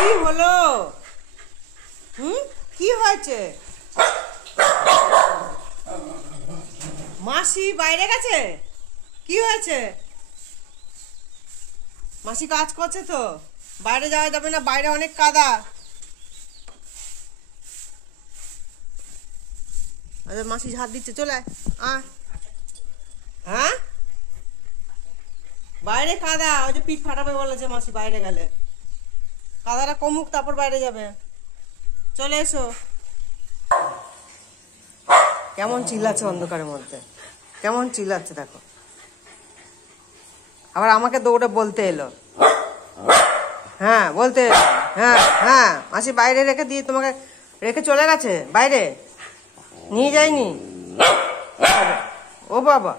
কি হলো? কি হয়েছে? মাসি বাইরে গেছে? কি হয়েছে? মাসি কাজ করছে তো, বাইরে যাওয়া যাবে না, বাইরে অনেক কাদা। আচ্ছা মাসি ঝাড় দিচ্ছে, চলে আয়। হ্যাঁ বাইরে কাদা, ওই যে পিঠ ফাটাবে বলেছে মাসি, বাইরে গেলে কাদাটা কমুক তারপর বাইরে যাবে। চলে এসো। কেমন চিল্লাচ্ছে অন্ধকারের মধ্যে, কেমন চিল্লাচ্ছে দেখো। আবার আমাকে দৌড়ে বলতে এলো। হ্যাঁ বলতে এলো। হ্যাঁ হ্যাঁ মাসি বাইরে রেখে দিয়ে তোমাকে রেখে চলে গেছে, বাইরে নিয়ে যায়নি। ও বাবা,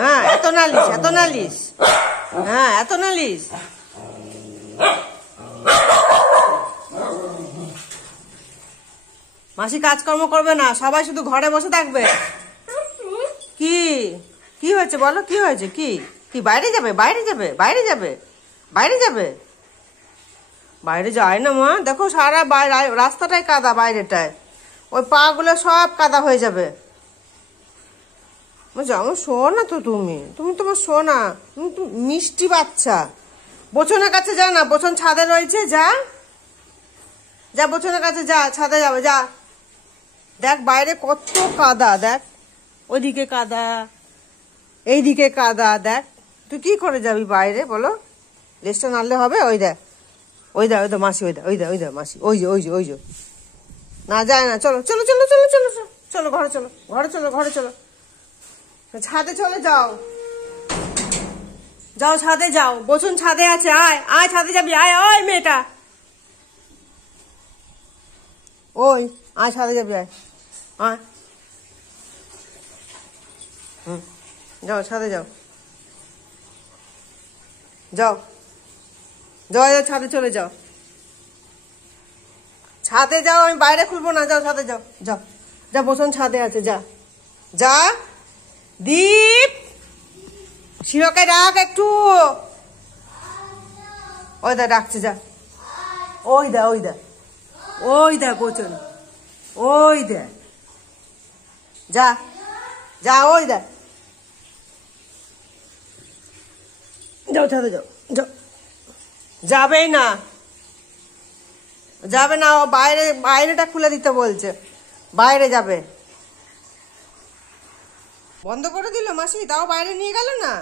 হ্যাঁ এত নালিশ, এত নালিশ, হ্যাঁ এত নালিশ। মাসি কাজকর্ম করবে না, সবাই শুধু ঘরে বসে থাকবে। কি কি হয়েছে বলো, কি হয়েছে? কি কি বাইরে যাবে? বাইরে যাবে? বাইরে যাবে? বাইরে যাবে? বাইরে যায় না মা, দেখো সারা রাস্তাটাই কাদা, বাইরেটায় ওই পা গুলো সব কাদা হয়ে যাবে। আমার শোনা তো, তুমি তুমি তোমার শোনা, তুমি তো মিষ্টি বাচ্চা। বোচনের কাছে যা না, বোচন ছাদে রয়েছে, যা যা বোচনের কাছে যা, ছাদে যাবে যা। দেখ বাইরে কত কাদা, দেখ ওইদিকে কাদা, এইদিকে কাদা, দেখ তুই কি করে যাবি বাইরে বলো? লেজটা নাড়লে হবে? ওই দেখ, ওই দেখ, ওই দেখ মাসি, ওই দেখ, ওই দেখ, ওই দেখ মাসি, ওই যে ওই যে ওই যে। না যায় না, চলো চলো চলো চলো চলো চলো চলো, ঘরে চলো, ঘরে চলো, ঘরে চলো, ছাদে চলে যাও, যাও ছাদে যাও, বসুন ছাদে আছে, আয় আয় ছাদে যাবি, আয় ওই মেয়েটা, ওই আয় ছাদে যাবি, আয় আয়। যাও ছাদে যাও, যাও যাও যাও, ছাদে চলে যাও, ছাদে যাও, আমি বাইরে খুলবো না, যাও ছাদে যাও, যাও যা, বসুন ছাদে আছে, যা যা। দীপ, শিরকে ডাক একটু, ওই দা ডাকছে, যা, ওই দা, ওই দা, ওই দা বচন, ওই দা, যা যা, ওই দা, যাও ছাদে যাও, যাও। যাবেই না, যাবে না, ও বাইরে, বাইরেটা খুলে দিতে বলছে, বাইরে যাবে। বন্ধ করে দিল মাসি, তাও বাইরে নিয়ে গেল না।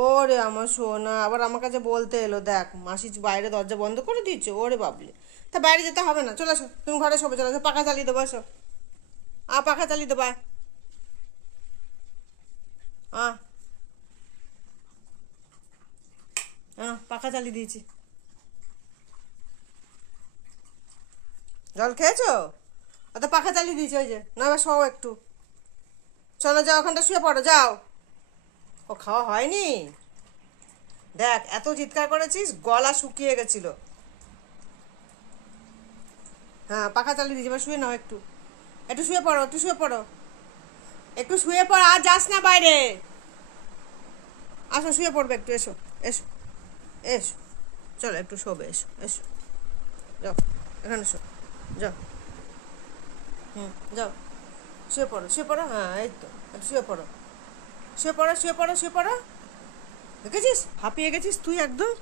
ওরে আমার সোনা, আবার আমার কাছে বলতে এলো, দেখ মাসি বাইরে দরজা বন্ধ করে দিচ্ছে। ওরে বাবলে, তা বাইরে যেতে হবে না, চলে আসো তুমি ঘরে, শোবে, চলে আসো, পাখা চালিয়ে দেবো, আসো পাখা চালিয়ে দেবো, পাখা চালিয়ে দিয়েছি। জল খেয়েছো? অত পাখা চালিয়ে দিয়েছি, ওই যে, না এবার শোও একটু, চলো যাও, ওখানটা শুয়ে পড়ো, যাও। ও খাওয়া হয়নি, দেখ এত চিৎকার করেছিস, গলা শুকিয়ে গেছিল। হ্যাঁ পাখা চালিয়ে দিয়েছি, এবার শুয়ে নাও, একটু একটু শুয়ে পড়ো, একটু শুয়ে পড়ো, একটু শুয়ে পড়ো, আর যাস না বাইরে, আসো শুয়ে পড়বে একটু, এসো এসো এসো, চলো একটু শোবে, এসো এসো, যাও এখানে শো, যাও, যাও শুয়ে পড়ো, শুয়ে পড়ো, হ্যাঁ এই তো, একটু শুয়ে পড়ো, শুয়ে পড়ো, শুয়ে পড়ো, শুয়ে পড়ো। দেখেছিস হাঁপিয়ে গেছিস তুই একদম।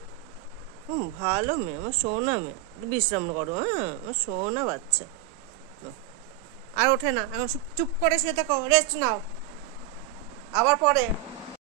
ভালো মেয়ে, আমার সোনা মেয়ে, একটু বিশ্রাম করো, হ্যাঁ আমার সোনা বাচ্চা। আর ওঠে না এখন, চুপ করে শুয়ে থাকো, রেস্ট নাও, আবার পরে